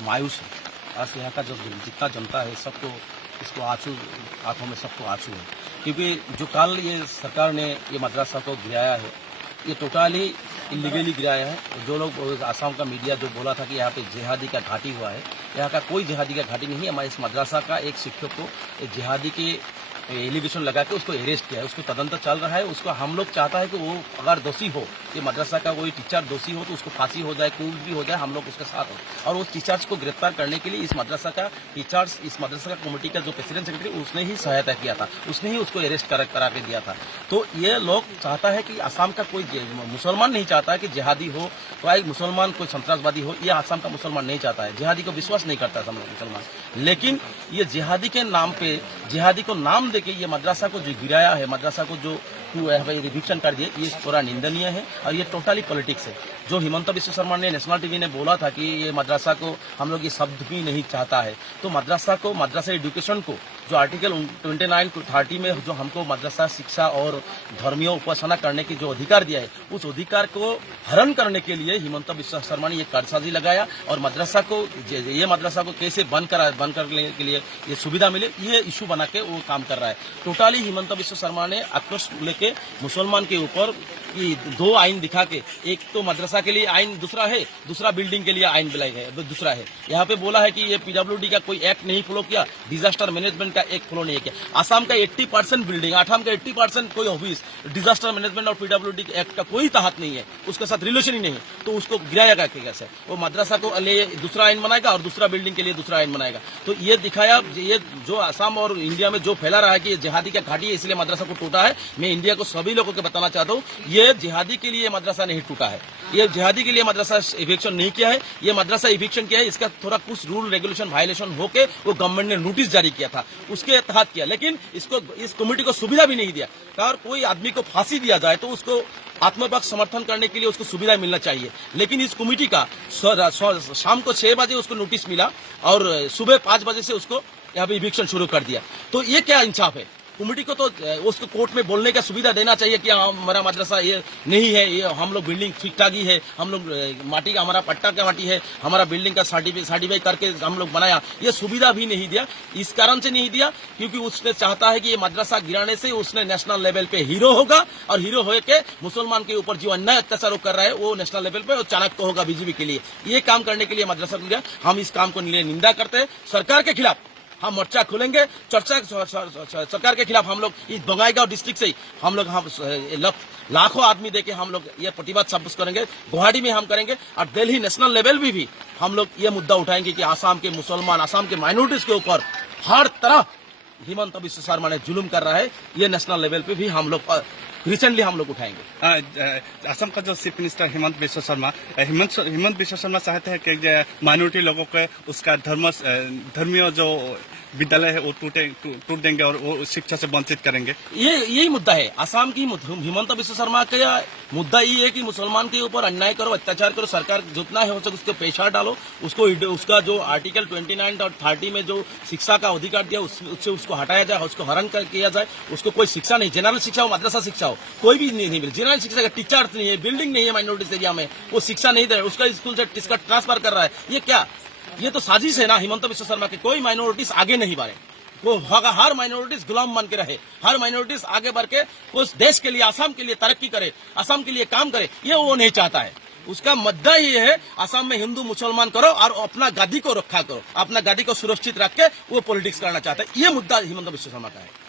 मायूस है। आज यहाँ का जो जितना जनता है सबको इसको आंखों में सबको आंसू है, क्योंकि जो कल ये सरकार ने ये मदरसा को गिराया है ये टोटली इलीगली गिराया है। जो लोग आसाम का मीडिया जो बोला था कि यहाँ पे जिहादी का घाटी हुआ है, यहाँ का कोई जिहादी का घाटी नहीं है। हमारे इस मदरसा का एक शिक्षक को एक जिहादी के एलिगेशन लगा के उसको अरेस्ट किया है, उसको तदंतर चल रहा है। उसको हम लोग चाहता है कि वो अगर दोषी हो, कि मदरसा का कोई टीचर दोषी हो तो उसको फांसी हो जाए, कुछ भी हो जाए, हम लोग उसके साथ हो। और उस टीचर्स को गिरफ्तार करने के लिए इस मदरसा का टीचर्स, इस मदरसा का कमेटी का जो प्रेसिडेंट सेक्रेटरी उसने ही सहायता किया था, उसने ही उसको अरेस्ट करा के दिया था। तो ये लोग चाहता है कि आसाम का कोई मुसलमान नहीं चाहता है कि जिहादी हो, कोई मुसलमान कोई संतरासवादी हो, ये आसाम का मुसलमान नहीं चाहता है। जिहादी को विश्वास नहीं करता हम लोग मुसलमान, लेकिन ये जिहादी के नाम पे, जिहादी को नाम देके ये मदरसा को जो गिराया है, मदरसा को जो रिविक्शन कर दिए, ये थोड़ा निंदनीय है और ये टोटली पॉलिटिक्स है। जो हिमंत बिश्व शर्मा ने नेशनल टीवी ने बोला था कि ये मदरसा को हम लोग ये शब्द भी नहीं चाहता है, तो मदरसा एजुकेशन को जो आर्टिकल 29-30 में जो हमको मदरसा शिक्षा और धर्मीय उपासना करने की जो अधिकार दिया है, उस अधिकार को हरण करने के लिए हिमंत बिश्व शर्मा ने ये कारसाजी लगाया और मदरसा को कैसे बंद करने के लिए ये सुविधा मिले, ये इशू बना के वो काम कर रहा है। टोटली हिमंत बिश्व शर्मा ने आक्रोश लेके मुसलमान के ऊपर कि दो आइन दिखा के, एक तो मदरसा के लिए आइन दूसरा है, दूसरा बिल्डिंग के लिए आइन दूसरा है। यहाँ पे बोला है कि ये पीडब्ल्यूडी का कोई एक्ट नहीं फॉलो किया, डिजास्टर मैनेजमेंट का एक्ट फॉलो नहीं किया। आसाम का 80% बिल्डिंग, आसाम का 80% कोई ऑफिस डिजास्टर मैनेजमेंट और पीडब्ल्यूडी एक्ट का कोई तहत नहीं है, उसके साथ रिलेशन ही नहीं है, तो उसको गिराएगा कैसे? वो मदरसा को लिए दूसरा आइन बनाएगा और दूसरा बिल्डिंग के लिए दूसरा आइन बनाएगा। तो ये दिखाया, ये जो आसाम और इंडिया में जो फैला रहा है कि जिहादी का घाटी है इसलिए मदरसा को टूटा है। मैं इंडिया को सभी लोगों को बताना चाहता हूँ, ये जिहादी के लिए मदरसा नहीं टूटा है, ये जिहादी के लिए मदरसा इविक्शन नहीं किया है, ये मदरसा इविक्शन किया है। इसका थोड़ा कुछ रूल रेगुलेशन वायलेशन होके वो गवर्नमेंट ने नोटिस जारी किया था, उसके तहत किया, लेकिन इसको इस कमेटी को सुविधा भी नहीं दिया। अगर कोई आदमी को फांसी दिया जाए तो उसको आत्मपक्ष समर्थन करने के लिए उसको सुविधा मिलना चाहिए, लेकिन इस कमेटी का शाम को 6 बजे उसको नोटिस मिला और सुबह 5 बजे से उसको यहाँ पे इविक्शन शुरू कर दिया। तो ये क्या इंसाफ है? कमेटी को तो उसको कोर्ट में बोलने का सुविधा देना चाहिए कि हमारा मदरसा ये नहीं है, ये हम लोग बिल्डिंग ठीक ठाक ही है, हम लोग माटी का, हमारा पट्टा का माटी है, हमारा बिल्डिंग का सर्टिफाई करके हम लोग बनाया। ये सुविधा भी नहीं दिया। इस कारण से नहीं दिया क्योंकि उसने चाहता है कि ये मदरसा गिराने से उसने नेशनल लेवल पे हीरो होगा और हीरो हो के मुसलमान के ऊपर जो अन्याय अत्याचार कर रहा है वो नेशनल लेवल पे चाणक्य होगा बीजेपी के लिए। ये काम करने के लिए मदरसा गया। हम इस काम को निंदा करते हैं। सरकार के खिलाफ हम मोर्चा खोलेंगे, चर्चा सरकार के खिलाफ। हम लोग इस बंगाईगांव डिस्ट्रिक्ट से ही हम लाखों आदमी देके हम लोग ये प्रतिवाद साब्यस्त करेंगे। गुवाहाटी में हम करेंगे और दिल्ली नेशनल लेवल भी हम लोग ये मुद्दा उठाएंगे कि आसाम के मुसलमान, आसाम के माइनॉरिटीज के ऊपर हर तरह हिमंत बिश्व शर्मा ने जुल्म कर रहा है। ये नेशनल लेवल पे भी हम लोग रिसेंटली हम लोग उठाएंगे। असम का जो चीफ मिनिस्टर हिमंत बिश्व शर्मा चाहते हैं कि माइनॉरिटी लोगों को उसका धर्मीय जो विद्यालय है वो टूट देंगे और वो शिक्षा से वंचित करेंगे। यही मुद्दा है असम की। हिमंत बिश्व शर्मा का मुद्दा ये है कि मुसलमान के ऊपर अन्याय करो, अत्याचार करो, सरकार जितना है हो सके उसको पेशा डालो, उसका जो आर्टिकल 29 और 30 में जो शिक्षा का अधिकार दिया उससे उसको हटाया जाए, उसको हरण किया जाए। उसको कोई शिक्षा नहीं, जनरल शिक्षा हो, मदरसा शिक्षा हो, कोई भी नहीं मिले। जनरल शिक्षा का टीचर्स नहीं है, बिल्डिंग नहीं है माइनॉरिटीज एरिया में, वो शिक्षा नहीं दे रहा, उसका स्कूल से इसका ट्रांसफर कर रहा है। ये क्या? ये तो साजिश है ना हिमंत बिश्व शर्मा की। कोई माइनॉरिटीज आगे नहीं बढ़े, वो हर माइनॉरिटीज गुलाम बन के रहे, हर माइनॉरिटीज आगे बढ़ के उस देश के लिए, आसाम के लिए तरक्की करे, आसाम के लिए काम करे, ये वो नहीं चाहता है। उसका मुद्दा ये है आसाम में हिंदू मुसलमान करो और अपना गादी को रखा करो, अपना गादी को सुरक्षित रख के वो पॉलिटिक्स करना चाहता है। ये मुद्दा हिमंत बिश्व शर्मा का है।